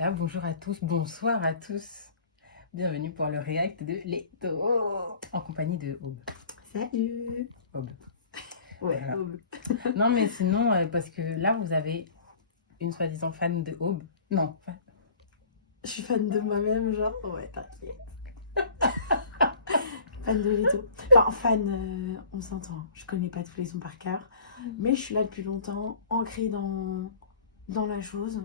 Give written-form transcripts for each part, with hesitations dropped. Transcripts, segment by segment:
Voilà, bonjour à tous, bonsoir à tous. Bienvenue pour le react de Leto en compagnie de Aube. Salut. Aube. Ouais, Voilà. Aube. Non mais sinon, parce que là vous avez une soi-disant fan de Aube. Non. Je suis fan de moi-même, genre, ouais, t'inquiète. Fan de Leto. Enfin, fan, on s'entend. Je connais pas tous les sons par cœur. Mais je suis là depuis longtemps, ancrée dans la chose.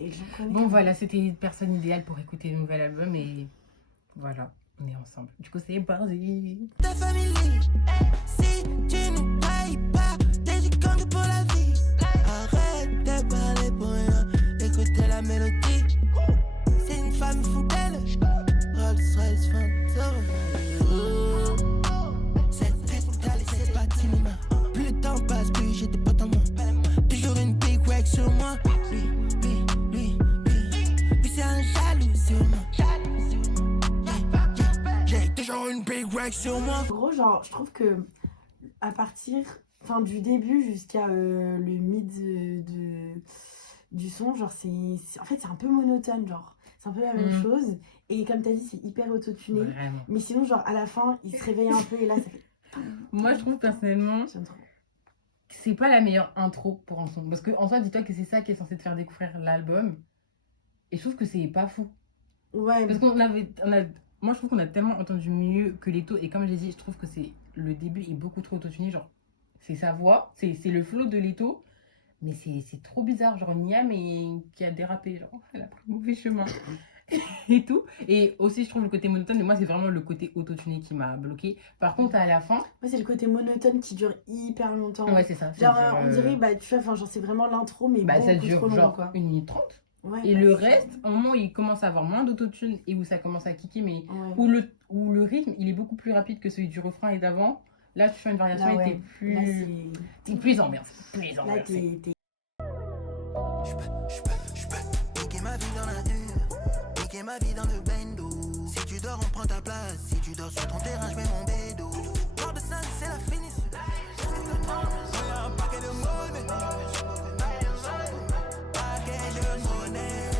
Et j'en connais. Bon voilà, c'était une personne idéale pour écouter le nouvel album et voilà, on est ensemble. Du coup c'est parti. Ta famille, si tu ne trahis pas, t'es du gang pour la vie. Arrête de parler pour rien, écoutez la mélodie. C'est une femme fontaine, Rolls Royce Phantom. Cette vie totale et c'est pas cinéma. Plus le temps passe, plus j'ai des potes en moi. Toujours une big wag sur moi. Lui, c'est un jaloux sur moi. J'ai toujours une big wag sur moi. En gros, genre, je trouve que à partir du début jusqu'à le mid du son, genre, en fait, c'est un peu monotone, genre. C'est un peu la même chose. Et comme t'as dit, c'est hyper autotuné. Vraiment. Mais sinon, genre, à la fin, il se réveille un peu et là, ça fait... Moi je trouve personnellement J'aime trop. que c'est pas la meilleure intro pour un son. Parce que en soi, dis-toi que c'est ça qui est censé te faire découvrir l'album. Et je trouve que c'est pas fou. Ouais, Parce moi je trouve qu'on a tellement entendu mieux que Leto, et comme j'ai dit, je trouve que c'est le début est beaucoup trop autotuné, genre c'est sa voix, c'est le flow de Leto, mais c'est trop bizarre, genre Nia mais qui a dérapé, genre elle a pris le mauvais chemin et tout. Et aussi je trouve le côté monotone, mais moi c'est vraiment le côté autotuné qui m'a bloqué. Par contre à la fin, moi, c'est le côté monotone qui dure hyper longtemps. ouais c'est ça, Genre, ça dure, on dirait, bah, tu vois, enfin, genre, c'est vraiment l'intro, mais bah, ça beaucoup dure trop long, genre quoi. 1 minute 30. Ouais, Et bah, le c'est reste, au moment où il commence à avoir moins d'autotune et où ça commence à kicker, mais ouais. où le rythme il est beaucoup plus rapide que celui du refrain et d'avant, là tu fais une variation Là, et ouais. t'es plus. Là, T'es plus ambiance. Plus Là, ambiance. t'es... J'peux niquer ma vie dans la rue, niquer ma vie dans le bendo. Si tu dors, on prend ta place. Si tu dors sur ton terrain, j'mets mon bédo. Hors de ça, c'est la finition. Un paquet de monnaie. Paquet de monnaie.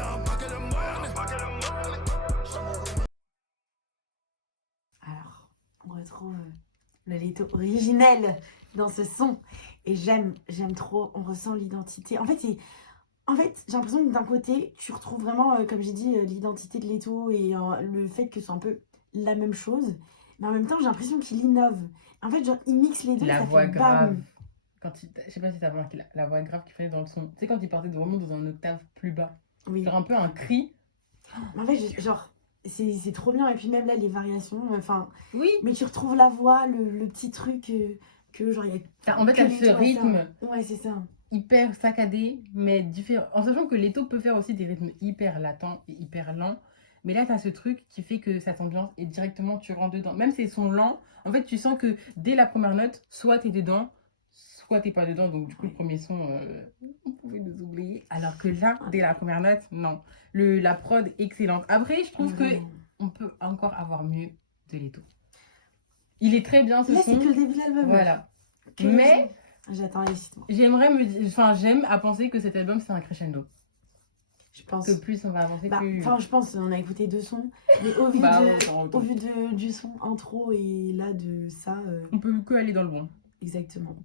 Un paquet de monnaie. Alors, on retrouve le Leto originel dans ce son. Et j'aime trop, on ressent l'identité. En fait, j'ai l'impression que d'un côté, tu retrouves vraiment, comme j'ai dit, l'identité de Leto et le fait que ce soit un peu la même chose. Mais en même temps, j'ai l'impression qu'il innove. En fait, genre, il mixe les deux. La ça voix fait grave. bam. Je sais pas si t'as remarqué la voix grave qu'il faisait dans le son. Tu sais, quand il partait vraiment dans un octave plus bas. Oui. Genre un peu un cri. En fait, genre, c'est trop bien. Et puis même là, les variations, enfin... Oui. Mais tu retrouves la voix, le petit truc que genre, il y a... En fait, t'as ce rythme. Ouais, c'est ça. Hyper saccadé, mais différent. En sachant que Leto peut faire aussi des rythmes hyper latents et hyper lents. Mais là, t'as ce truc qui fait que ça t'ambiance et directement tu rentres dedans. Même si ils sont lents, en fait, tu sens que dès la première note, soit t'es dedans, soit t'es pas dedans. Donc, du coup, le premier son, on pouvait nous oublier. Alors que là, dès la première note, non. La prod, excellente. Après, je trouve que on peut encore avoir mieux de Leto. Il est très bien ce là, son. c'est que le début de l'album. Voilà. Mais j'attends les 6 mois. J'aime à penser que cet album c'est un crescendo. Je pense que plus on va avancer, plus. Enfin, je pense, on a écouté 2 sons, mais au vu du son intro et là de ça. On peut que aller dans le bon. Exactement.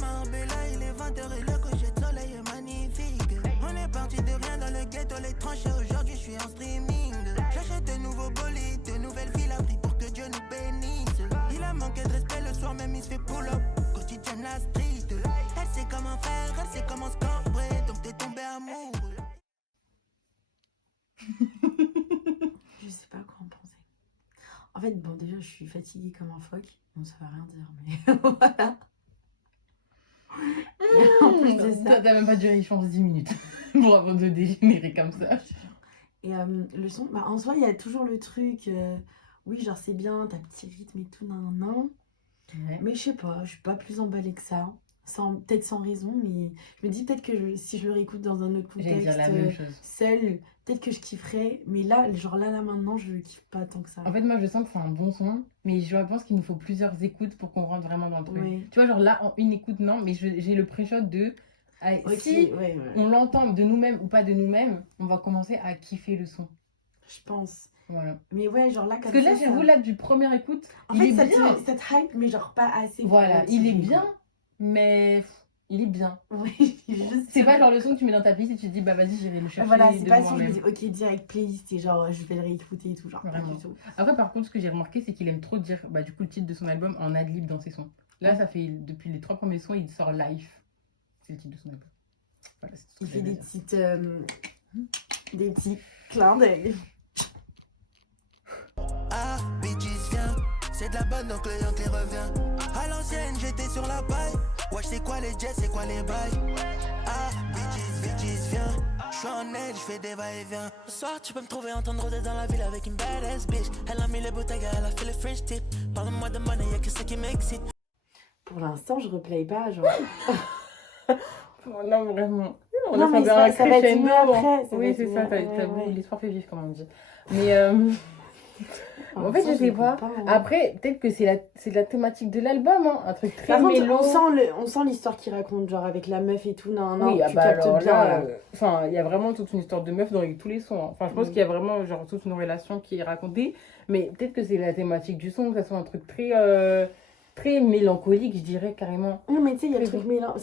Marbella, il est 20h et le coucher de soleil est magnifique. On est parti de rien dans le ghetto, les tranchées. Aujourd'hui, je suis en streaming. J'achète de nouveaux bolides, de nouvelles villes à prix pour que Dieu nous bénisse. Il a manqué de respect le soir, même il se fait pull-up. Quotidien la street. Elle sait comment faire, elle sait comment scorer. Donc t'es tombé amoureux. Je sais pas quoi en penser. En fait, bon, déjà, je suis fatiguée comme un phoque. Bon, ça va rien dire, mais voilà. En plus de ça... T'as même pas duré, je pense, 10 minutes pour avant de dégénérer comme ça. Et le son, bah, en soi, il y a toujours le truc, oui, genre c'est bien, t'as petit rythme et tout, nan. Ouais. Mais je sais pas, je suis pas plus emballée que ça. peut-être sans raison, mais je me dis peut-être que si je le réécoute dans un autre J'allais contexte, dire la même chose. seul, peut-être que je kifferais. Mais là, genre là maintenant, je kiffe pas tant que ça. En fait, moi, je sens que c'est un bon son, mais je pense qu'il nous faut plusieurs écoutes pour qu'on rentre vraiment dans le truc. Ouais. Tu vois, genre là, en une écoute, non, mais j'ai le pré-shot de... Ok, Si ouais. on l'entend de nous-mêmes ou pas de nous-mêmes, on va commencer à kiffer le son. Je pense. Voilà. Mais ouais, genre là, Parce que là, j'avoue, là, du premier écoute, en il fait, est ça bien. te hype, mais genre pas assez. Voilà, il est bien, quoi. mais il est bien. Oui, juste. C'est pas genre le son que tu mets dans ta playlist et tu te dis, bah vas-y, j'irai le chercher Voilà, c'est de pas sûr, je me moi-même. dis, ok, direct playlist, et genre, je vais le réécouter et tout, genre, pas Vraiment. du tout. Après, par contre, ce que j'ai remarqué, c'est qu'il aime trop dire, bah du coup, le titre de son album en ad-lib dans ses sons. Là, Ouais. ça fait, depuis les 3 premiers sons, il sort Life. C'est le titre de son album. Voilà, c'est tout ce Il que fait j'avais à dire. des petits clins d'œil. Ah, bitches, viens. C'est de la bonne, donc le Yankee revient. À l'ancienne, j'étais sur la paille. Ouais, c'est quoi les jets, c'est quoi les bails. Ah, bitches, viens. J'suis en aide, j'fais des va-et-vient. Ce soir, tu peux me trouver en train de rôder dans la ville avec une badass bitch. Elle a mis les bouteilles, elle a fait le French tip. Parle-moi de money, y'a que ça qui m'excite. Pour l'instant, je replay pas, genre. Non, vraiment. On Non, a mais fait un ça va être crescendo. mieux après, ça va Oui, être c'est mieux. ça, Ouais, t'avoue, ouais. l'histoire fait vivre, comme on dit. Mais en fait, je sais pas. Après, peut-être que c'est la thématique de l'album, hein. Un truc très Par contre, mélo. on sent l'histoire qu'il raconte, genre avec la meuf et tout. Non, Oui, tu captes alors bien. là, Là. enfin, il y a vraiment toute une histoire de meuf dans tous les sons, hein. Enfin, je pense qu'il y a vraiment genre toute une relation qui est racontée, mais peut-être que c'est la thématique du son, que ça soit un truc très mélancolique, je dirais carrément. Non, mais tu sais, il y a le Très truc mélange.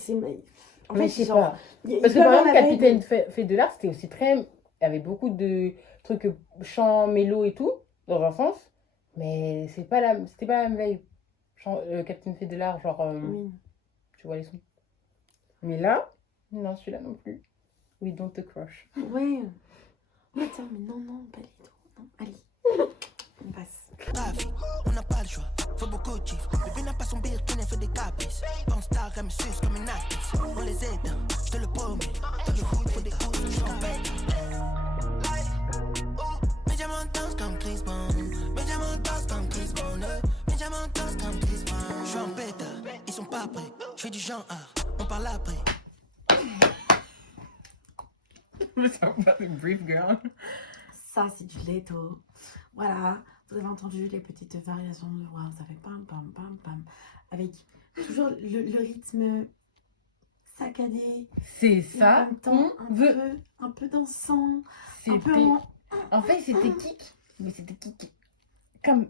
En Mais fait, je sais genre, pas. Parce que par exemple, Capitaine fait de l'art, c'était aussi très. Il y avait beaucoup de trucs chants, mélo et tout, dans un sens, mais c'était pas la même veille. Capitaine fait de l'art, genre, Oui. tu vois les sons. Mais là, non, celui-là non plus. We don't te crush. Ouais. Mais attends, mais non, pas les deux. Non, allez. On passe. Ravi, on n'a pas le choix, faut beaucoup de chiffres. Bébé n'a pas son beer, qui n'a fait des caprices. Pense star, elle me suce comme une actrice. On les aide, je te le promets. Dans le foot, faut des coups, je t'en bête. Mes diamants dansent comme Chris Brown. Mes diamants dansent comme Chris Brown. Mes diamants dansent comme Chris Brown. Je suis en bêta, ils sont pas prêts. Je fais du genre art, on parle après. Ça va, Brief Girl. Ça, c'est du Leto. Voilà. Vous avez entendu les petites variations de voix. Ça fait pam, pam, pam, pam. Avec toujours le rythme saccadé. C'est Et en ça même temps, qu'on veut. un peu dansant. Un peu C'était. en... En fait, c'était kick, mais c'était kick. Comme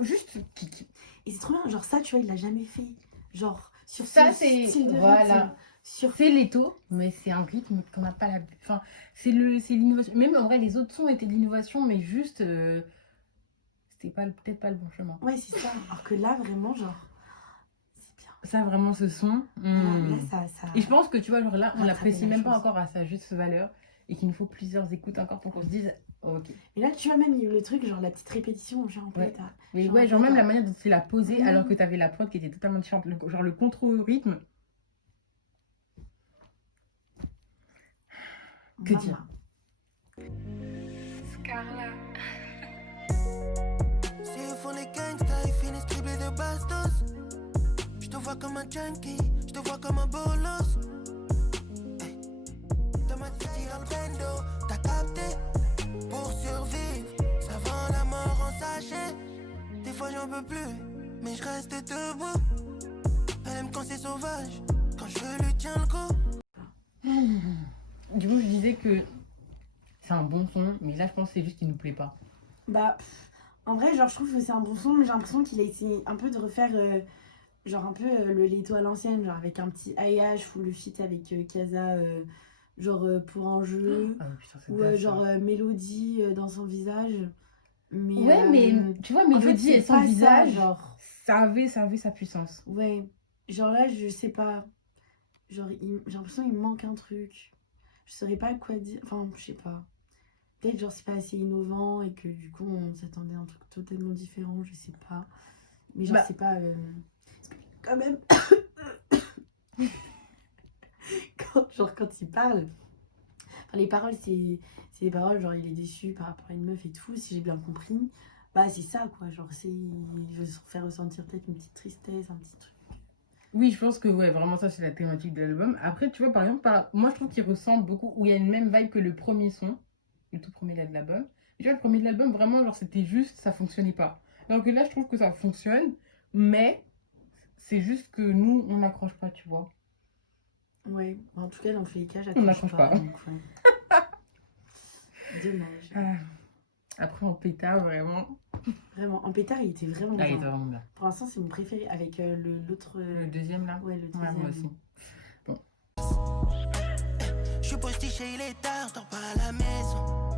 juste kick. Et c'est trop bien. Genre ça, tu vois, il l'a jamais fait. Genre, sur Ça, ce c'est. style de Voilà. rythme. Sur... C'est l'étau, mais c'est un rythme qu'on n'a pas l'habitude. Enfin, c'est l'innovation. Même en vrai, les autres sons étaient de l'innovation, mais juste. C'était peut-être pas le bon chemin. Ouais, c'est ça. Alors que là, vraiment, genre, c'est bien. Ça, vraiment, ce son. Là, ça... Et je pense que tu vois, genre là, on rattraper l'apprécie la même pas chose. encore à sa juste valeur et qu'il nous faut plusieurs écoutes encore pour qu'on se dise, oh, ok. Et là, tu vois, même il y a eu le truc, genre la petite répétition, genre, en Ouais. fait, Mais genre, ouais, genre en même fait, la manière dont il a posé, Mhm. alors que t'avais la prod qui était totalement différente, genre le contre-rythme. Que Mama. dire? Scarla. Si ils font les gangsters, ils finissent criblés de bastos. Je te vois comme un junkie, je te vois comme un bolos. Hey. Dans ma city, dans le bendo, t'as capté. Pour survivre, ça vend la mort en sachet. Des fois j'en peux plus, mais je reste debout. Elle aime quand c'est sauvage, quand je lui tiens le coup. Du coup, je disais que c'est un bon son, mais là, je pense que c'est juste qu'il nous plaît pas. Bah, en vrai, genre, je trouve que c'est un bon son, mais j'ai l'impression qu'il a essayé un peu de refaire, genre, un peu le Leto à l'ancienne, genre, avec un petit IH ou le feat avec Kaza, genre, pour un jeu, Ah, putain, c'est ou dingue, ça. genre, Mélodie dans son visage. Mais, Ouais, mais tu vois, Mélodie c'est et son pas ça, visage, genre, ça avait sa puissance. ouais. Genre là, je sais pas, genre, j'ai l'impression qu'il me manque un truc. Je saurais pas quoi dire, enfin, je sais pas. Peut-être genre c'est pas assez innovant et que du coup on s'attendait à un truc totalement différent, je sais pas. Mais genre Bah. c'est pas... parce que quand même... quand il parle, enfin, les paroles c'est des paroles genre il est déçu par rapport à une meuf et tout, si j'ai bien compris. Bah c'est ça quoi, genre c'est... Il veut faire ressentir peut-être une petite tristesse, un petit truc. Oui, je pense que ouais, vraiment ça c'est la thématique de l'album. Après, tu vois, par exemple, moi je trouve qu'il ressemble beaucoup, où il y a une même vibe que le premier son, le tout premier là de l'album. Et tu vois, le premier de l'album, vraiment, genre c'était juste, ça fonctionnait pas. Alors que là, je trouve que ça fonctionne, mais c'est juste que nous, on n'accroche pas, tu vois. Ouais, en tout cas, dans tous les cas, On j'accroche n'accroche pas. pas. Donc, ouais. Dommage. Ah. Après, en pétard, vraiment. Vraiment, en pétard, il était vraiment Ah, il bien. était vraiment bien. Pour l'instant, c'est mon préféré avec l'autre. Le deuxième là. Ouais, le Ouais, deuxième. moi aussi. Je suis postiché, il est tard, je dors pas à la maison.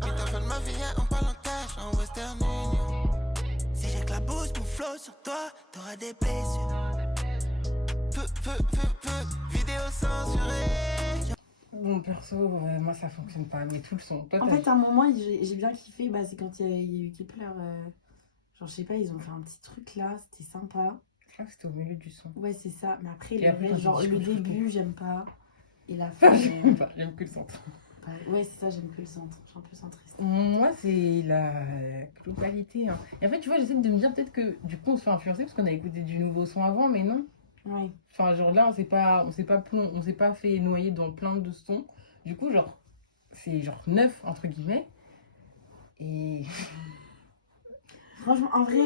Mais ta fin de ma vie, on parle en cash, en Western Union. Si j'éclabousse mon flow sur toi, t'auras des blessures. Vidéo censurée. Bon, perso, moi ça fonctionne pas, mais tout le son. Toi, En t'as- fait, à un moment, j'ai bien kiffé, bah, c'est quand il y a eu Kepler. Genre, je sais pas, ils ont fait un petit truc là, c'était sympa. je crois que c'était au milieu du son. Ouais, c'est ça. Mais après, Et le après, reste, quand genre, tu le discutes, je début, j'aime pas. Et la fin. J'aime pas, j'aime que le centre. Ouais, c'est ça, j'aime que le centre. Je suis un peu centriste. Moi, c'est la globalité. Hein. Et en fait, tu vois, j'essaie de me dire peut-être que du coup, on se fait influencer parce qu'on a écouté du nouveau son avant, mais non. Ouais. Enfin, genre là, on s'est pas fait noyer dans plein de sons. Du coup, genre, c'est genre neuf, entre guillemets. Et Franchement, en vrai,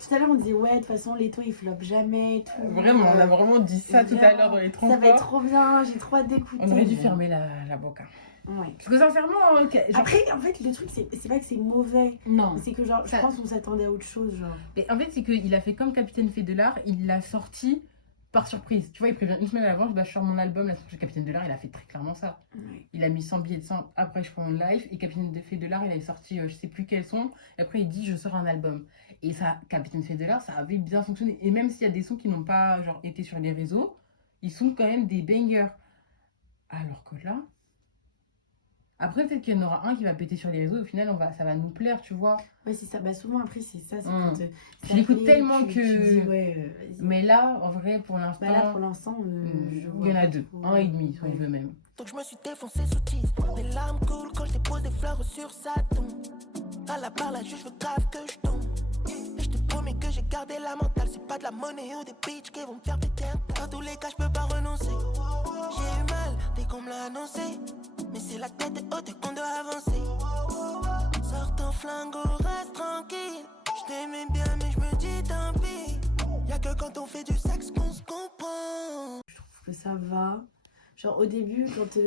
tout à l'heure, on disait, ouais, de toute façon, Leto, il floppe jamais. Tout. vraiment, on a vraiment dit ça tout à l'heure dans les Ça va être transports. trop bien, j'ai trop hâte d'écouter. On aurait dû fermer la boca. Ouais. Parce que sincèrement, genre... Après, en fait, le truc, c'est pas que c'est mauvais. non. Mais c'est que, genre, Ça- je pense qu'on s'attendait à autre chose, genre. Mais en fait, c'est qu'il a fait comme Capitaine Fait de l'Art, il l'a sorti par surprise. Tu vois, il prévient une semaine à l'avance, je sors mon album, la sortie Capitaine de l'Art, il a fait très clairement ça. Ouais. Il a mis 100 billets de 100, après je prends mon live, et Capitaine Fait de l'Art, il avait sorti je sais plus quel son, et après il dit je sors un album. Et ça, Capitaine Fait de l'Art, ça avait bien fonctionné. Et même s'il y a des sons qui n'ont pas genre, été sur les réseaux, ils sont quand même des bangers. Alors que là... Après, peut-être qu'il y en aura un qui va péter sur les réseaux, au final, ça va nous plaire, tu vois. Ouais, c'est ça. Bah, souvent, après, c'est ça. C'est Mm. quand. Tu ça l'écoutes fait, tellement tu que- dis, ouais, vas-y. Mais là, en vrai, pour l'instant, Bah, là, pour l'instant, il je y vois en a pas deux. trop. Un et demi, si on Ouais. veut même. Donc je me suis défoncé sous tease. Mes larmes coulent quand je dépose des fleurs sur sa tombe. À la barre, la juge veut grave que je tombe. Et je te promets que j'ai gardé la mentale. C'est pas de la monnaie ou des bitches qui vont me faire péter un câble. Dans tous les cas, je peux pas renoncer. J'ai eu mal dès qu'on me l'a annoncé. Mais c'est la tête est haute et qu'on doit avancer. Sors ton flingue ou reste tranquille. Je t'aimais bien, mais je me dis tant pis. Y'a que quand on fait du sexe qu'on se comprend. Je trouve que ça va. Genre, au début, quand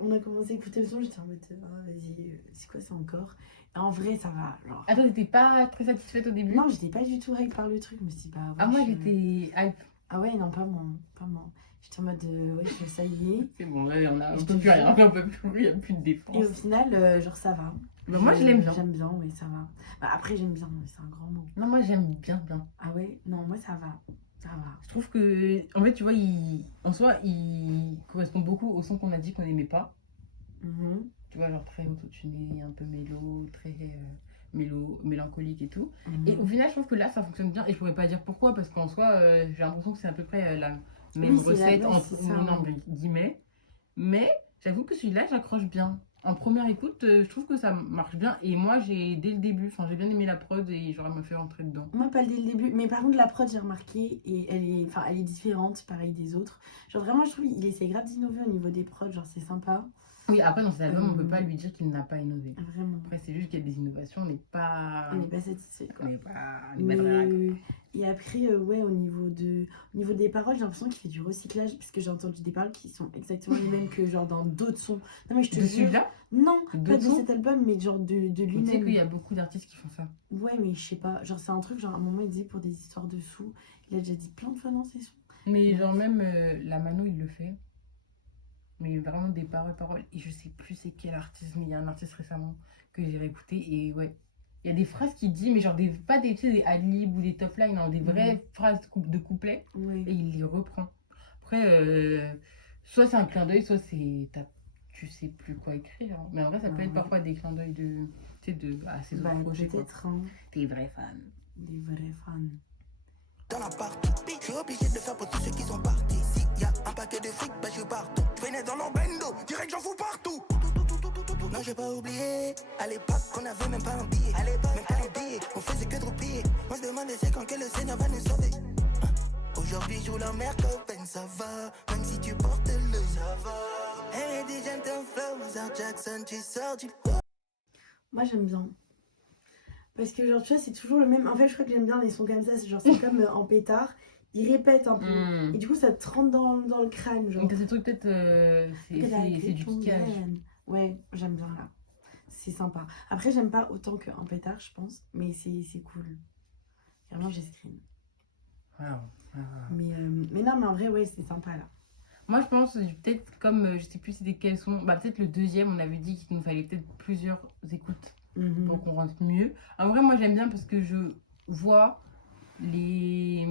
on a commencé à écouter le son, j'étais en mode, ah, vas-y, c'est quoi ça encore? Et en vrai, ça va. Genre. Attends, t'étais pas très satisfaite au début? Non, j'étais pas du tout hype par le truc. Je me suis dit, bah, ouais, Ah, moi, j'étais hype. Ah ouais, non, pas moi. Pas moi. J'étais en mode, ouais, ça y est. C'est bon, là, on Je peut te plus rien. jure. On peut plus, il n'y a plus de défense. Et au final, genre, ça va. Bah, moi, je l'aime bien. J'aime bien, oui, ça va. Bah, après, j'aime bien, mais c'est un grand mot. Non, moi, j'aime bien. Ah ouais? Non, moi, ça va. Ça va. Je trouve que, en fait, tu vois, en soi, il correspond beaucoup au son qu'on a dit qu'on n'aimait pas. Mhm. Tu vois, genre très autotuné, un peu mélo, très mélancolique et tout. Mhm. Et au final, je trouve que là, ça fonctionne bien. Et je pourrais pas dire pourquoi, parce qu'en soi, j'ai l'impression que c'est à peu près la même Oui, c'est la recette, base, entre c'est ça, énormes guillemets. Mais j'avoue que celui-là, j'accroche bien. En première écoute, je trouve que ça marche bien. Et moi, dès le début, j'ai bien aimé la prod et j'aurais me fait rentrer dedans. Moi, pas dès le début. Mais par contre, la prod, j'ai remarqué, et elle est différente, pareil des autres. Genre, vraiment, je trouve qu'il essaie grave d'innover au niveau des prods. Genre, c'est sympa. Oui, après, dans cet album, on peut pas lui dire qu'il n'a pas innové. Vraiment. Après, c'est juste qu'il y a des innovations, on n'est pas... On n'est pas satisfait, quoi. On n'est pas très raccord. Et après, ouais, au niveau des paroles, j'ai l'impression qu'il fait du recyclage, parce que j'ai entendu des paroles qui sont exactement les mêmes que genre dans d'autres sons. Non, mais je te De jure. celui-là, Non, D'autres pas de sons cet album, mais genre de tu sais lui-même. qu'il y a beaucoup d'artistes qui font ça. Ouais, mais je sais pas. Genre, c'est un truc, genre, à un moment, il disait pour des histoires de sous. Il a déjà dit plein de fois dans ses sons. Mais genre même la Mano, il le fait. Mais vraiment des paroles. Et je sais plus c'est quel artiste, mais il y a un artiste récemment que j'ai réécouté. Et ouais, il y a des phrases qu'il dit, mais genre pas des, tu sais, des ad-libs ou des top lines, non, des vraies phrases de couplets. Ouais. Et il les reprend. Après, soit c'est un clin d'œil, soit tu sais plus quoi écrire. Hein. Mais en vrai, ça peut être parfois des clins d'œil tu sais, à ses Bah, autres projets. Quoi. peut-être, hein. T'es vrai fan. Des vrais fans. Dans la partie, je suis obligé de le faire pour tous ceux qui sont partis. S'il y a un paquet de fric, bah je suis partout. Je venais dans l'embendo, direct j'en fous partout. Non, j'ai pas oublié, à l'époque on avait même pas un billet. Même pas un billet, on faisait que de roupiller. On se demandait c'est quand que le Seigneur va nous sauver. Aujourd'hui, joue la mère copaine, ça va. Même si tu portes l'œil, ça va. Elle est déjà un flow, Mozart Jackson, tu sors du Moi, j'aime bien. Parce que, genre, tu vois, c'est toujours le même. En fait, je crois que j'aime bien les sons comme ça. C'est genre, c'est comme en pétard. Ils répètent un peu. Et du coup, ça te rentre dans le crâne. Genre, Donc, ces trucs, peut-être, c'est du kickage. Ouais, j'aime bien là. C'est sympa. Après, j'aime pas autant qu'en pétard, je pense. Mais c'est cool. Vraiment, j'ai screen. Wow. Mais non, mais en vrai, ouais, c'est sympa là. Moi, je pense, peut-être, comme je sais plus c'était quels sont, bah, peut-être le deuxième, on avait dit qu'il nous fallait peut-être plusieurs écoutes pour qu'on rentre mieux. En vrai, moi, j'aime bien parce que je vois les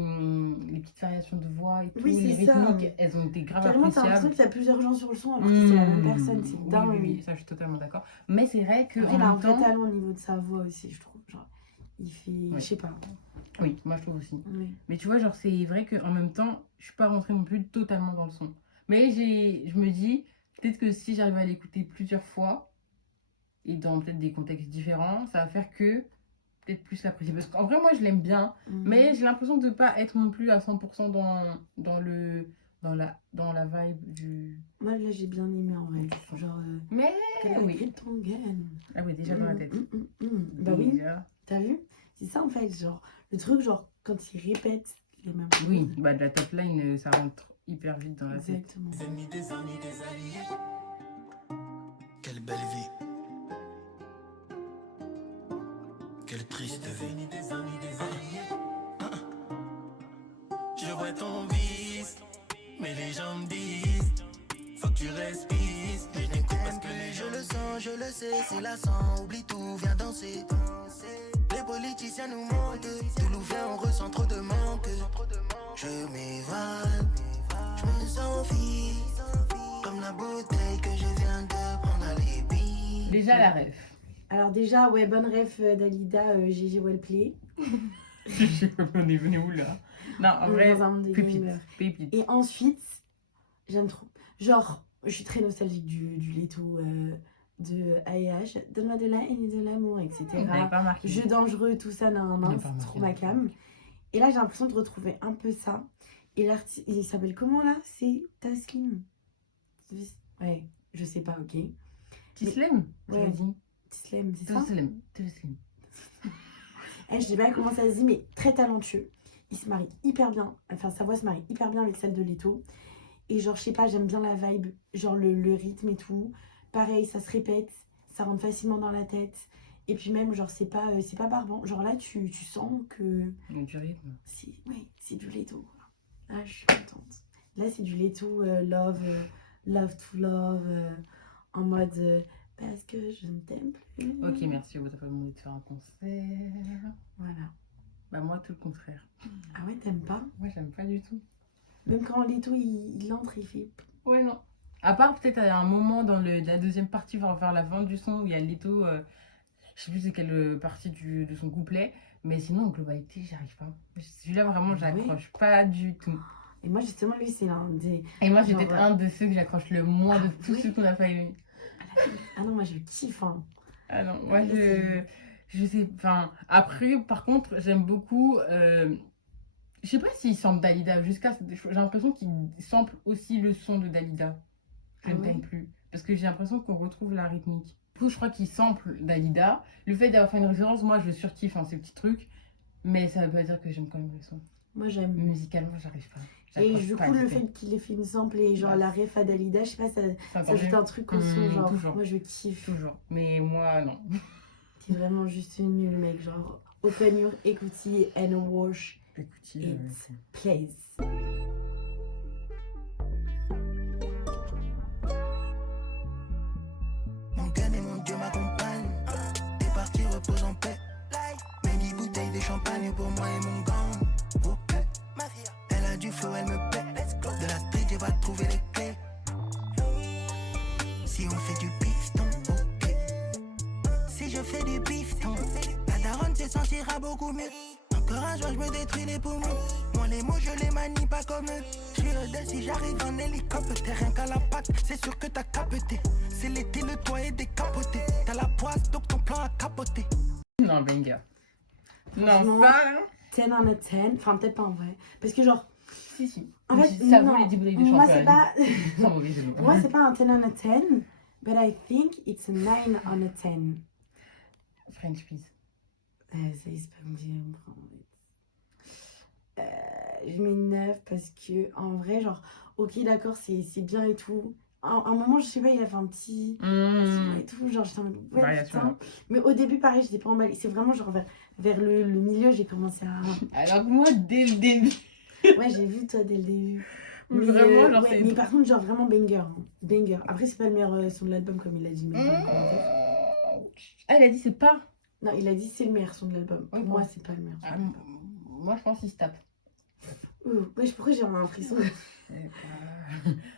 petites variations de voix et tout, Oui, les c'est ça. rythmiques, elles ont été grave Carrément, t'as l'impression appréciables. qu'il y a plusieurs gens sur le son alors que c'est la même personne. C'est Oui, dingue. oui, ça, je suis totalement d'accord. Mais c'est vrai que Après, en il a un même vrai temps, talent au niveau de sa voix aussi, je trouve. Genre, il fait. Oui. Je sais pas. oui, moi, je trouve aussi. Oui. Mais tu vois, genre, c'est vrai qu'en même temps, je suis pas rentrée non plus totalement dans le son. Mais je me dis, peut-être que si j'arrive à l'écouter plusieurs fois, et dans peut-être des contextes différents, ça va faire que peut-être plus l'apprécier. Parce qu'en vrai, moi, je l'aime bien, mais j'ai l'impression de ne pas être non plus à 100% dans la vibe du... Moi, là, j'ai bien aimé en vrai. Genre. Mais oui. Ah oui, déjà dans la tête. Bah oui, Déjà. t'as vu? C'est ça en fait. Genre, le truc, genre, quand il répète les mêmes choses. Oui, bah de la top line, ça rentre hyper vite dans la tête. Exactement. Des ennemis, des amis, des alliés. Quelle belle vie. Quelle triste vie. Des amis, des alliés. Je vois ton vice, mais les gens me disent faut que tu restes peace. Mais je n'écoute parce que les gens. Je le sens, je le sais, c'est lassant. Oublie tout, viens danser. Les politiciens nous mentent. Tout nous fait, on ressent trop de manque. Je m'évade, je me sens fille. Comme la bouteille que je viens de prendre à l'épi. Déjà la ref. Alors, déjà, ouais, bonne ref d'Alida, GG Wellplay. On est venu où là? Non, en vrai, Dans un monde de pépite. gamers. Pépite. Et ensuite, j'aime trop. Genre, je suis très nostalgique du Leto de AEH. Donne-moi de la haine et de l'amour, etc. On n'avait pas remarqué. Jeux dangereux, tout ça, nan, nan, J'ai pas c'est trop remarqué. ma cam. Et là, j'ai l'impression de retrouver un peu ça. Et l'artiste, il s'appelle comment là? C'est Taslim. Ouais, je sais pas, ok. Tislem, tu Ouais. l'as dit. Tislam, c'est ça? Tislem. Je sais pas comment ça se dit, mais très talentueux. Il se marie hyper bien. Enfin, sa voix se marie hyper bien avec celle de Leto. Et genre, je sais pas, j'aime bien la vibe. Genre le rythme et tout. Pareil, ça se répète. Ça rentre facilement dans la tête. Et puis même, genre, c'est pas barbant. Genre là, tu sens que... Du rythme. C'est du Leto. Là, je suis contente. Là, c'est du Leto, love to love. En mode... parce que je ne t'aime plus. Ok, merci, vous avez pas demandé de faire un concert. Voilà. Bah moi, tout le contraire. Ah ouais, t'aimes pas? Moi, j'aime pas du tout. Même quand Leto, il entre, il fait... Ouais, non. À part peut-être à un moment dans la deuxième partie, vers la fin du son, où il y a Leto, je sais plus c'est quelle partie de son couplet, mais sinon, en globalité, j'y arrive pas. Celui-là, vraiment, j'accroche pas du tout. Et moi, justement, lui, c'est l'un des... Et moi, c'est Genre, peut-être un de ceux que j'accroche le moins de tous oui. ceux qu'on a pas eu. Ah non, moi, je kiffe, hein. Ah non, moi, je sais, enfin, après, par contre, j'aime beaucoup, je sais pas s'il sample Dalida, j'ai l'impression qu'il sample aussi le son de Dalida. Je Ah ne ouais t'aime plus. Parce que j'ai l'impression qu'on retrouve la rythmique. Du coup, je crois qu'il sample Dalida. Le fait d'avoir fait une référence, moi, je surkiffe ces petits trucs. Mais ça veut pas dire que j'aime quand même le son. Moi, j'aime. Musicalement, j'arrive pas. Et J'accroche du pas coup, le tout. fait qu'il ait fait une sample et genre Ouais. la ref à Dalida, je sais pas, ça C'est encore ajoute mieux. un truc au son, genre. Toujours. Moi, je kiffe. Toujours. Mais moi, non. T'es vraiment juste nul, mec. Genre, open your equity and watch Écoutez, it plays. Mon gun et mon Dieu m'accompagnent. T'es parti, repose en paix. Mets 10 bouteilles de champagne pour moi et mon gang. Ok. Elle a du flow, elle me paie. De la street, j'ai pas trouvé les clés. Si on fait du piston, ok. Si je fais du piston, la daronne se sentira beaucoup mieux. Encore un jour, je me détruis les poumons. Moi, les mots, je les manie pas comme eux. Je suis heureux si j'arrive en hélicoptère. Rien qu'à la patte, c'est sûr que t'as capté. C'est l'été, le toit est décapoté. T'as la poisse, donc ton plan a capoté. Non, banger. Non, Franchement, ça, là. 10 on a 10. Enfin, peut-être pas en vrai. Parce que, genre, Si. En fait, Ça vaut non. les 10 bouteilles de Moi, champagne. c'est pas... Sans mauvais jeu de mots. Pour moi, c'est pas un 10 on a 10, but I think it's a 9 on a 10. French peas. Ça y est, c'est pas me dire. Je mets 9 parce que, en vrai, genre, ok, d'accord, c'est bien et tout. À un moment, je sais pas, il y avait un petit... et tout, genre, j'étais en mode, ouais, Variation, putain. Mais au début, pareil, j'étais pas emballée. C'est vraiment, genre, vers le milieu, j'ai commencé à... Alors que moi, dès le début, Ouais, j'ai vu, toi, dès le début. vraiment, genre, ouais, c'est. mais par contre, genre, vraiment banger. Hein. Banger. Après, c'est pas le meilleur son de l'album, comme il a dit. Mais pas en commentaire. Ah, il a dit c'est pas. Non, il a dit c'est le meilleur son de l'album. Pour Ouais, moi, bon. c'est pas le meilleur son. Ah, moi, je pense qu'il se tape. Wesh, pourquoi j'ai l'impression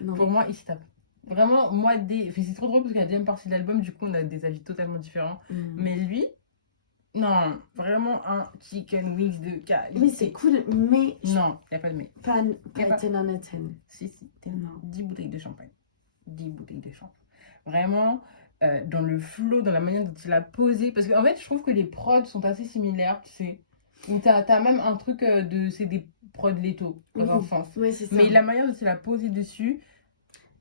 Non. Pour moi, il se tape. Vraiment, moi, enfin, c'est trop drôle parce qu'à la deuxième partie de l'album, du coup, on a des avis totalement différents. Mais lui, non, vraiment un chicken wings de qualité. Mais c'est cool, mais Non, il n'y a pas de mais. pas Y a pas. 10 on a 10. Si, t'es Non. 10 bouteilles de champagne. 10 bouteilles de champagne. Vraiment, dans le flow, dans la manière dont il a posé. Parce qu'en fait, je trouve que les prods sont assez similaires, tu sais. Où t'as même un truc c'est des prods Leto, dans Oui. un sens. Ouais, c'est ça. Mais la manière dont il a posé dessus,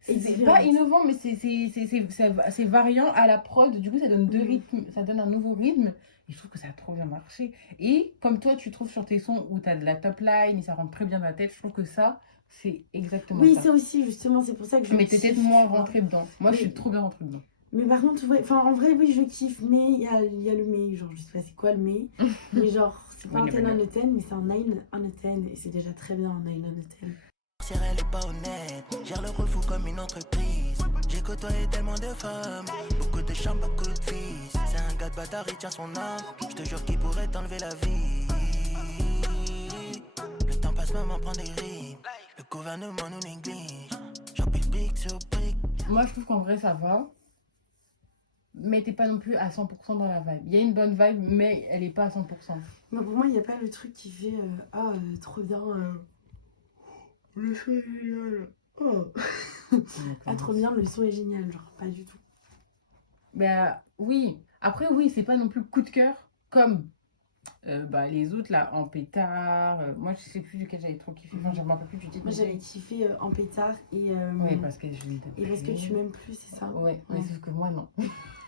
Et c'est différente. pas innovant, mais c'est variant à la prod. Du coup, ça donne deux Mhm. rythmes, ça donne un nouveau rythme. Et je trouve que ça a trop bien marché. Et comme toi, tu trouves sur tes sons où tu as de la top line et ça rentre très bien dans la tête, je trouve que ça, c'est exactement Oui, ça. ça aussi, justement, c'est pour ça que je Mais kiffe, t'es peut-être tu moins vois. rentré dedans. Moi, je Oui. suis trop bien rentrée dedans. Mais par contre, ouais, enfin, en vrai, oui, je kiffe, mais il y a le mais. Genre, je sais pas c'est quoi le mais. Mais genre, c'est pas Oui, un le 10 mais. on a 10, mais c'est un 9 on a 10. Et c'est déjà très bien un 9 on a 10. Si elle est pas honnête, gère le refou comme une entreprise. J'ai côtoyé tellement de femmes, beaucoup de chambres, beaucoup de fils. C'est un gars de bâtard, il tient son âme. Je te jure qu'il pourrait t'enlever la vie. Le temps passe, maman prend des rimes. Le gouvernement nous néglige. J'empile brique sur brique. Moi, je trouve qu'en vrai, ça va. Mais t'es pas non plus à 100% dans la vibe. Il y a une bonne vibe, mais elle est pas à 100%. Mais pour moi, il n'y a pas le truc qui fait trop bien. Le son est génial. Oh. Ah, trop bien, le son est génial. Genre, pas du tout. Bah oui. Après, oui, c'est pas non plus coup de cœur comme les autres là, en pétard. Moi, je sais plus duquel j'avais trop kiffé. Enfin, je me rappelle plus du titre. Moi, j'avais kiffé en pétard et. Oui, parce que je l'ai Et parce que tu m'aimes plus, c'est ça? Ouais, mais Ouais. sauf que moi, non.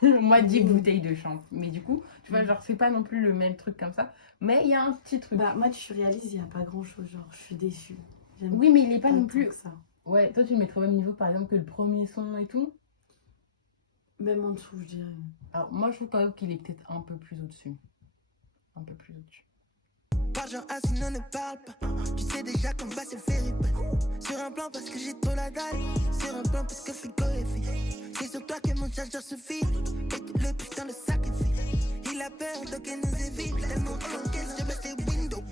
Moi, 10 Oui. bouteilles de champ. Mais du coup, tu vois, Mm. genre, c'est pas non plus le même truc comme ça. Mais il y a un petit truc. Bah, moi, tu réalises, il n'y a pas grand chose. Genre, je suis déçue. J'aime Oui, mais il est pas non tant plus. que ça. Ouais, toi, tu le mettrais au même niveau, par exemple, que le premier son et tout. Même en dessous, je dirais. Alors, moi, je trouve quand même qu'il est peut-être un peu plus au-dessus. Un peu plus au-dessus. Argent assis, ne parle pas. Tu sais déjà qu'en bas c'est le ferry. Sur un plan parce que j'ai trop la dalle. Sur un plan parce que le frigo est vide. C'est sur toi que mon chargeur se file. Et que le putain le sacrifie. Il a peur donc il nous évite. Tellement qu'est-ce je baisse les windows.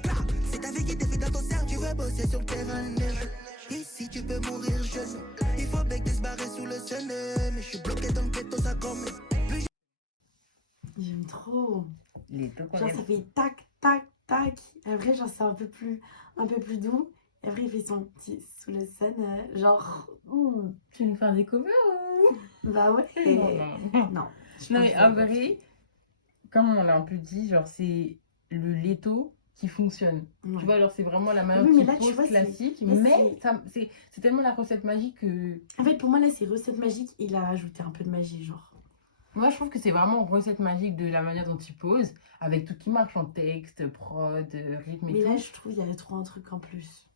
C'est ta vie qui défie dans ton cerveau. Tu veux bosser sur le terrain neige. Ici tu peux mourir jeune. Il faut bec se barrer sous le sun. Mais je suis bloqué dans le ghetto, ça comme. J'aime trop. Les deux Genre, ça fait tac, tac, tac. Et après, genre, c'est un peu plus doux. Et après, il fait son petit sous le sun. Genre, Tu veux nous faire des covers ou... bah ouais. Non. Non. je Non, pense mais pas. en vrai, comme on l'a un peu dit, genre, c'est le Leto qui fonctionne. Ouais. Tu vois, genre, c'est vraiment la manière Oui, mais qui là, tu pose vois, c'est- classique. là, Mais c'est tellement la recette magique que... En fait, pour moi, là, c'est recette magique. Il a rajouté un peu de magie, genre. Moi, je trouve que c'est vraiment recette magique de la manière dont il pose, avec tout qui marche en texte, prod, rythme et Mais tout. là, je trouve qu'il y avait trop un truc en plus.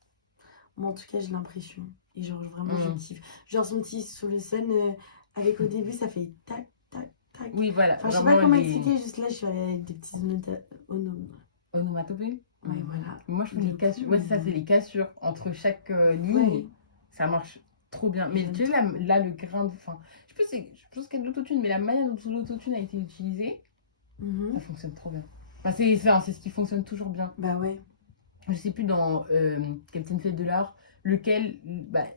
Moi, en tout cas, j'ai l'impression. Et genre, vraiment, je kiffe. Genre, son petit sous le sun, avec au début, ça fait tac, tac, tac. Oui, voilà. Enfin, je sais vraiment pas comment les expliquer, juste là, je suis allée avec des petites onomatopées. Ouais, voilà. Moi, je trouve les Du cassures. coup, Ouais, c'est ça, c'est les cassures entre chaque ligne. Ouais. Ça marche trop bien. Mais J'aime tu sais, là, le grain de... Enfin, je pense qu'il y a de l'autotune, mais la manière dont l'autotune a été utilisée, Mhm. ça fonctionne trop bien. Enfin, c'est ce qui fonctionne toujours bien. Bah ouais. Je sais plus dans Captain Fête de l'Art, lequel,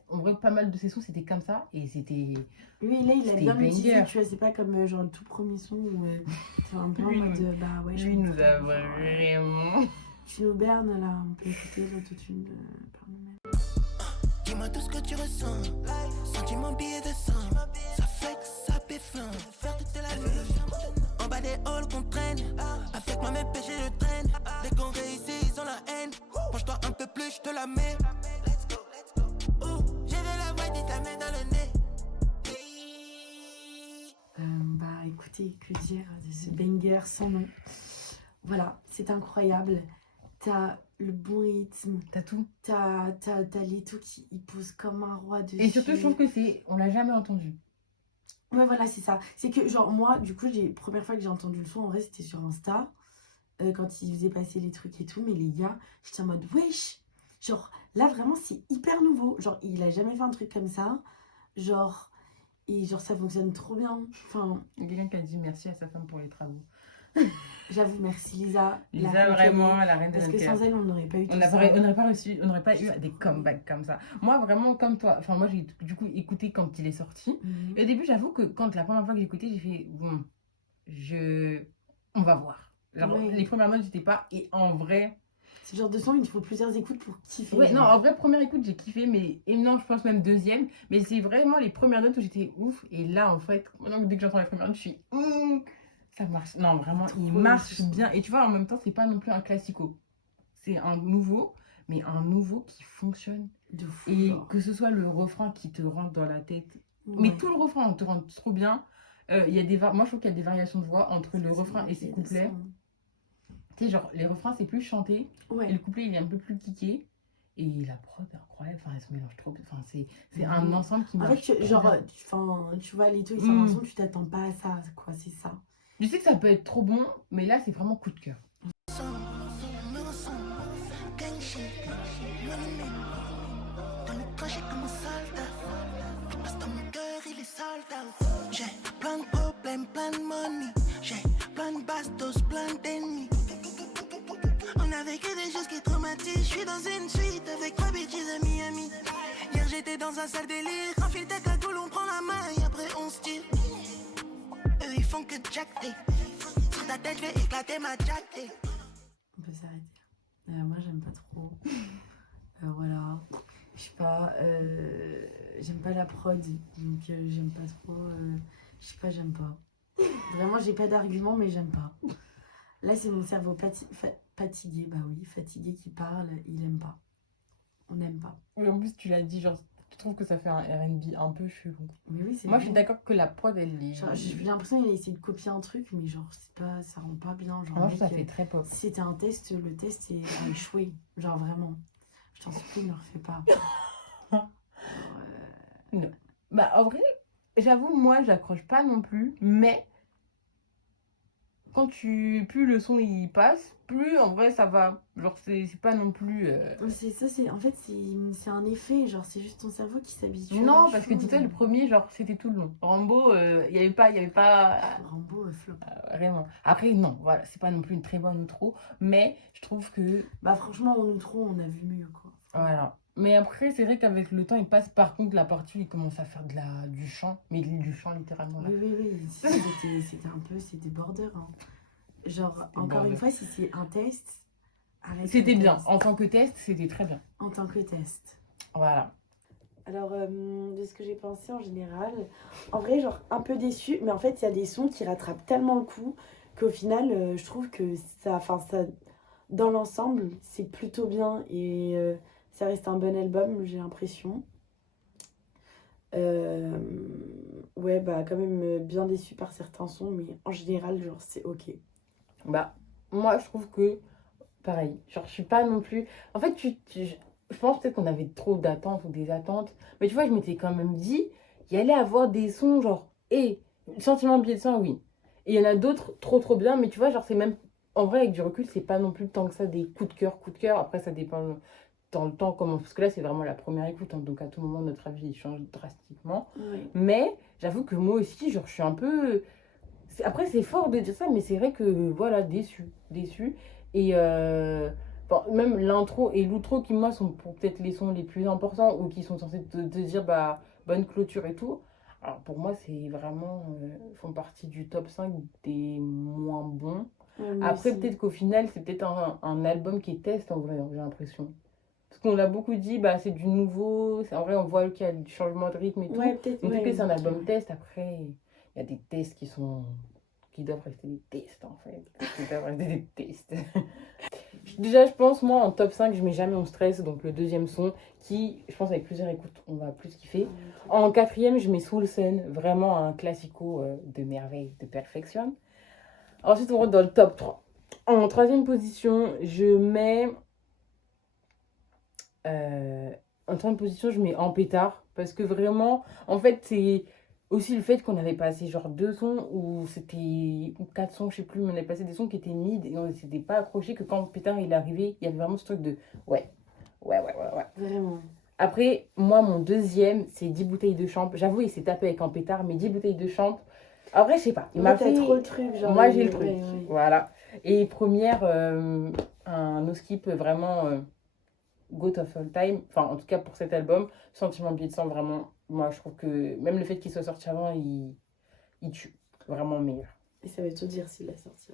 en vrai, pas mal de ses sons, c'était comme ça. Et c'était... Lui, là, il a C'était bien utilisé, banger. tu vois, c'est pas comme genre le tout premier son où c'est un peu en Lui, mode bah ouais, je Lui nous comprends. a vraiment... Tu nous bernes là, on peut écouter l'autotune par nous-mêmes. Dis-moi tout ce que tu ressens. Sentiment billet de sang. Ça flex, ça péflant. Faire toute la vie. En bas des halls qu'on traîne. Avec moi, mes péchés, je traîne. Dès qu'on réussit, ils ont la haine. Penche-toi un peu plus, je te la mets. écouter, que dire de ce banger sans nom. Voilà, c'est incroyable. T'as le bon rythme, T'as tout. t'as Leto qui il pose comme un roi dessus. Et surtout, je trouve que on l'a jamais entendu. Ouais, voilà, c'est ça. C'est que, genre, moi, du coup, première fois que j'ai entendu le son, en vrai, c'était sur Insta, quand il faisait passer les trucs et tout. Mais les gars, j'étais en mode, wesh! Genre, là, vraiment, c'est hyper nouveau. Genre, il a jamais fait un truc comme ça. Genre, et genre, ça fonctionne trop bien. Enfin, Il y a quelqu'un qui a dit merci à sa femme pour les travaux. j'avoue, merci Lisa. la Lisa, reine vraiment, qu'elle est. la reine de Parce notre que cœur. sans elle, on n'aurait pas eu tout On ça. n'aurait pas eu des comebacks comme ça. Moi, vraiment, comme toi. Enfin, moi, j'ai du coup écouté quand il est sorti. Mhm. Et au début, j'avoue que quand la première fois que j'ai écouté, j'ai fait bon, on va voir. Genre, Ouais. les premières notes, j'étais pas. Et en vrai. C'est le genre de son, il te faut plusieurs écoutes pour kiffer. Ouais, non, genre. en vrai, première écoute, j'ai kiffé. Mais. Et non, je pense même deuxième. Mais c'est vraiment les premières notes où j'étais ouf. Et là, en fait, maintenant, dès que j'entends les premières notes, je suis. Ça marche. Non, vraiment, il Trop marche bien. bien. Et tu vois, en même temps, c'est pas non plus un classico. C'est un nouveau, mais un nouveau qui fonctionne. De fou. Et genre. que ce soit le refrain qui te rentre dans la tête. Ouais. Mais tout le refrain te rentre trop bien. Il y a moi, je trouve qu'il y a des variations de voix entre le refrain et ses couplets. Tu sais, genre, les refrains, c'est plus chanté. Et Ouais. le couplet, il est un peu plus kické. Et la prod, incroyable. Enfin, elle se mélange trop bien. Enfin, c'est un ensemble qui En fait, marche. trop genre, bien. tu vois, Leto, il sort un son, tu t'attends pas à ça, quoi, c'est ça. Je sais que ça peut être trop bon, mais là, c'est vraiment coup de cœur. Gang shit, money man. Dans le trajet comme un soldat. Parce dans mon cœur, il est soldat. J'ai plein de problèmes, plein de money. J'ai plein de bastos, plein d'ennemis. On a vécu des choses qui traumatisent. Je suis dans une suite avec 3 bitches à Miami. Hier j'étais dans un sale délire. Enfile ta cagoule, on prend la main et après on se tire. Eux ils font que jacker. Sur ta tête, je vais éclater ma jacket. On peut s'arrêter là. Moi, j'aime pas trop. Voilà. Je sais pas. J'aime pas la prod. Donc, j'aime pas trop. Je sais pas, j'aime pas. Vraiment, j'ai pas d'argument, mais j'aime pas. Là, c'est mon cerveau fatigué. Bah oui, fatigué qui parle. Il aime pas. On n'aime pas. Oui, en plus, tu l'as dit, genre, tu trouves que ça fait un R&B un peu chelou. Mais oui, c'est Moi, bon. je suis d'accord que la prod, elle est. Genre, j'ai l'impression qu'il a essayé de copier un truc, mais genre, c'est pas, ça rend pas bien. Genre, Moi, mec, ça fait très pop. si c'était un test, le test a échoué. Genre, vraiment. Je t'en supplie, ne le refais pas. Non. Bah, en vrai, j'avoue, moi, j'accroche pas non plus, mais quand plus le son il passe, plus en vrai ça va. Genre, c'est pas non plus. C'est ça, en fait, c'est un effet. Genre, c'est juste ton cerveau qui s'habitue. Non, parce que dis-toi, le premier, genre, c'était tout le long. Rambo, il y avait pas. Rambo, flop. Vraiment. Après, non, voilà, c'est pas non plus une très bonne outro, mais je trouve que. Bah, franchement, en outro, on a vu mieux, quoi. Voilà. Mais après, c'est vrai qu'avec le temps, il passe. Par contre, la partie où il commence à faire du chant, mais du chant littéralement là. Oui. C'était un peu, c'était border. Hein. Genre, encore border. une fois, si c'est un test, arrête. C'était le bien. test. En tant que test, c'était très bien. En tant que test. Voilà. Alors, de ce que j'ai pensé en général, en vrai, genre, un peu déçu, mais en fait, il y a des sons qui rattrapent tellement le coup qu'au final, je trouve que ça, dans l'ensemble, c'est plutôt bien et ça reste un bon album, j'ai l'impression. Ouais, bah, quand même bien déçu par certains sons, mais en général, genre, c'est ok. Bah, moi, je trouve que, pareil, genre, je suis pas non plus... En fait, je pense peut-être qu'on avait trop d'attentes ou des attentes, mais tu vois, je m'étais quand même dit, il y allait avoir des sons, genre, sentiment de sang, oui. Et il y en a d'autres trop bien, mais tu vois, genre, c'est même... En vrai, avec du recul, c'est pas non plus tant que ça des coups de cœur. Après, ça dépend dans le temps, comment... Parce que là, c'est vraiment la première écoute, hein, donc à tout moment, notre avis, il change drastiquement. Ouais. Mais, j'avoue que moi aussi, genre, je suis un peu... Après, c'est fort de dire ça, mais c'est vrai que, voilà, déçu. Et bon, même l'intro et l'outro qui, moi, sont peut-être les sons les plus importants ou qui sont censés te dire, bah, bonne clôture et tout. Alors, pour moi, c'est vraiment... font partie du top 5 des moins bons. Ouais, Après, aussi. peut-être qu'au final, c'est peut-être un album qui est test, en vrai, j'ai l'impression. Parce qu'on l'a beaucoup dit, bah, c'est du nouveau. En vrai, on voit qu'il y a du changement de rythme et tout. Ouais, peut-être. Donc, Ouais, c'est un album ouais. test. Après, il y a des tests qui doivent rester des tests, en fait. Qui doivent rester des tests. Je Déjà, je pense, moi, en top 5, je mets Jamais on stress, donc le deuxième son, qui, je pense, avec plusieurs écoutes, on va plus kiffer. En quatrième, je mets Soul Sun, vraiment un classico de merveille, de perfection. Ensuite, on rentre dans le top 3. En troisième position, je mets... en troisième position, je mets En pétard, parce que vraiment, en fait, c'est aussi le fait qu'on avait passé genre 2 sons, ou c'était ou 4 sons, je sais plus, mais on avait passé des sons qui étaient mid, et on ne s'était pas accroché, que quand pétard il est arrivé, il y avait vraiment ce truc de ouais, ouais. Vraiment. Après, Moi, mon deuxième, c'est 10 bouteilles de champ. J'avoue, il s'est tapé avec En pétard, mais 10 bouteilles de champ. Après, je sais pas, il m'a t'as fait... trop le truc, genre. Moi, j'ai le truc, ouais. voilà. Et première, un no skip vraiment GOAT of all time. Enfin, en tout cas, pour cet album, Sentiment billet de sang, vraiment, moi, je trouve que même le fait qu'il soit sorti avant, il tue. Vraiment meilleur. Et ça veut tout dire s'il l'a sorti.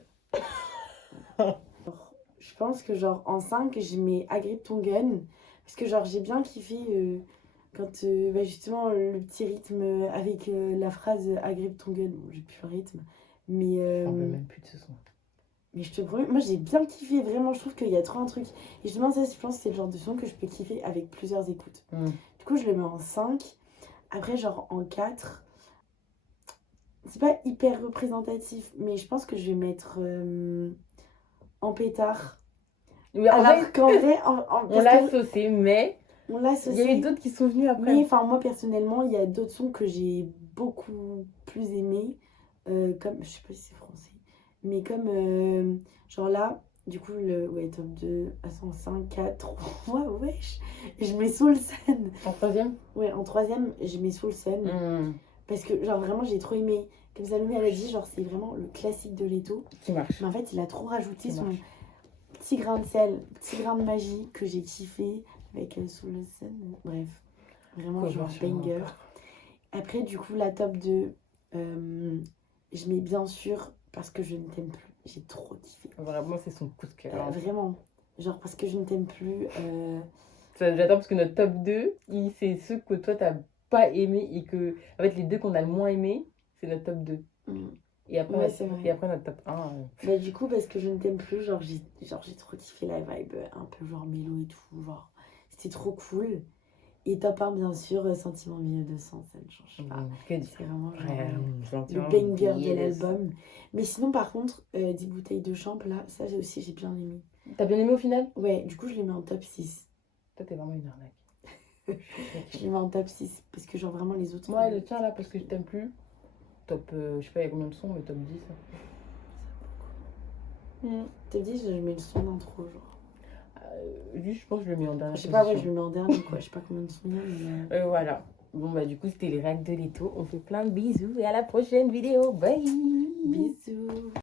Je pense que genre en 5, je mets Agrippe ton gun. Parce que genre j'ai bien kiffé quand bah, justement le petit rythme avec la phrase Agrippe ton gun. Bon, j'ai plus le rythme. Mais, Je m'en veux même plus de ce son. mais je te promets, moi j'ai bien kiffé. Vraiment, je trouve qu'il y a trop un truc. Et justement, ça, je pense que c'est le genre de son que je peux kiffer avec plusieurs écoutes. Du coup, je le mets en 5. Après, genre en 4. C'est pas hyper représentatif, mais je pense que je vais mettre En pétard. Oui, en Alors fait, qu'en vrai, on l'a saucé, mais on l'a il y a eu d'autres qui sont venus après. Mais enfin, moi personnellement, il y a d'autres sons que j'ai beaucoup plus aimés. Comme, je sais pas si c'est français, mais comme, genre là, du coup, ouais, top 2, à 105, 4, 3, ouais, wesh. Je mets Soul Sun. En troisième Ouais, en troisième, je mets Soul Sun. Parce que, genre, vraiment, j'ai trop aimé. Comme Salomé, elle a dit, genre, c'est vraiment le classique de Leto. Qui marche. Mais en fait, il a trop rajouté Qui son marche. petit grain de sel, petit grain de magie que j'ai kiffé avec Soul Sun. Bref, vraiment, genre, banger. Après, du coup, la top 2, je mets bien sûr Parce que je ne t'aime plus. J'ai trop kiffé. Vraiment, c'est son coup de cœur. Vraiment. Genre, Parce que je ne t'aime plus. J'adore parce que notre top 2, c'est ceux que toi, t'as pas aimé et que, en fait, les deux qu'on a le moins aimé, c'est notre top 2. Et après, Ouais, c'est vrai. et après notre top 1. Bah, du coup, Parce que je ne t'aime plus, genre, j'ai trop kiffé la vibe un peu genre mélo et tout. Genre, c'était trop cool. Et top 1, bien sûr, Sentiment milieu de sang, ça ne change pas. C'est vraiment genre, le banger de l'album. Mais sinon, par contre, 10 bouteilles de champ, là, ça aussi, j'ai bien aimé. T'as bien aimé au final? Ouais, du coup, je les mets en top 6. Toi, t'es vraiment une arnaque. Je les mets en top 6, parce que genre vraiment les autres... Ouais, le tien là, Parce que je t'aime plus. Top, je sais pas, il y a combien de sons, mais top 10. Top 10, je mets le son d'intro, genre. Lui, je pense que je le mets en dernière Je sais pas, ouais, position. je le mets en dernier, quoi. Je sais pas combien de sons il y a, mais... Voilà. Bon, bah, du coup, c'était les réacts de Leto. On fait plein de bisous et à la prochaine vidéo. Bye! Bisous.